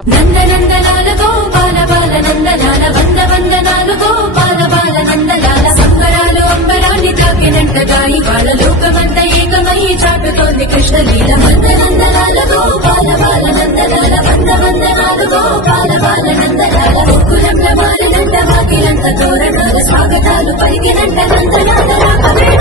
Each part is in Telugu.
నందనందనాల గోపాల బాల నందనాల వందనాలు గోపాల బాల నందనాల సంబరాలు అంబరాన్ని తాకినంటగా ఇవాళ లోకమంత ఏకమై చాటుతోంది కృష్ణలీల నందనందనాల గోపాల బాల నందనాల వందనాలు గోపాల బాల నందనాల కులంల మాలనంట వాకిలంత తోరణాల స్వాగతాలు పలికినంట నందనాల రాకవేళ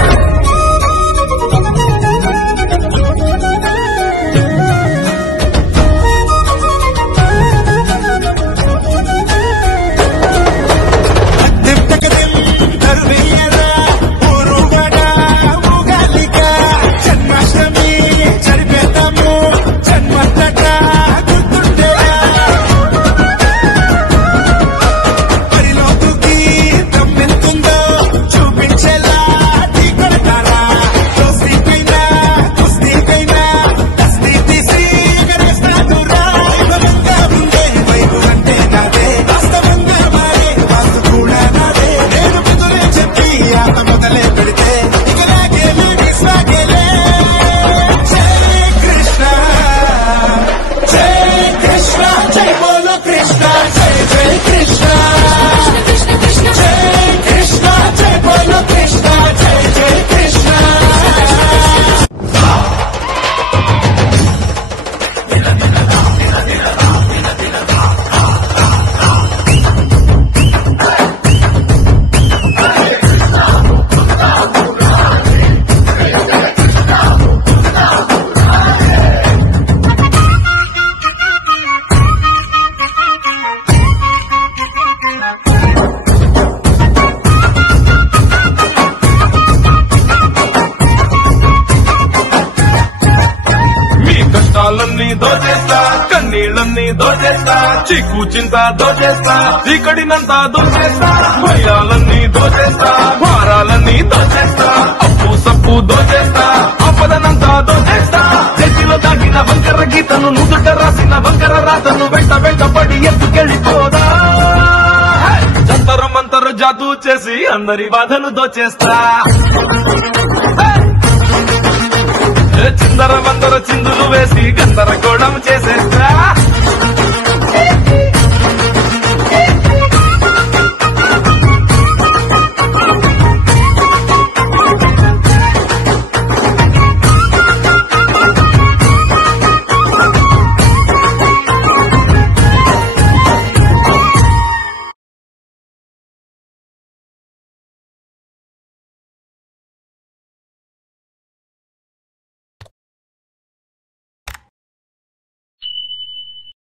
దోచేస్తా కన్నీళ్ళన్నీ దోచేస్తా చిక్కు చింత దోచేస్తా చీకటినంతా దోచేస్తా భయాలన్నీ దోచేస్తా భారాలన్నీ దోచేస్తా అప్పు సప్పు దోచేస్తా ఆపదనంతా దోచేస్తా చేతిలో దాగిన వంకర గీతను నుదుట రాసిన వంకర రాతను వెంట వెంటపడి ఎత్తుకెళ్ళిపోదా జంతరు మంతరు జాతూ చేసి అందరి బాధలు దోచేస్తా చిందర వందర చిందులు వేసి గందరగోళం చేసేస్తా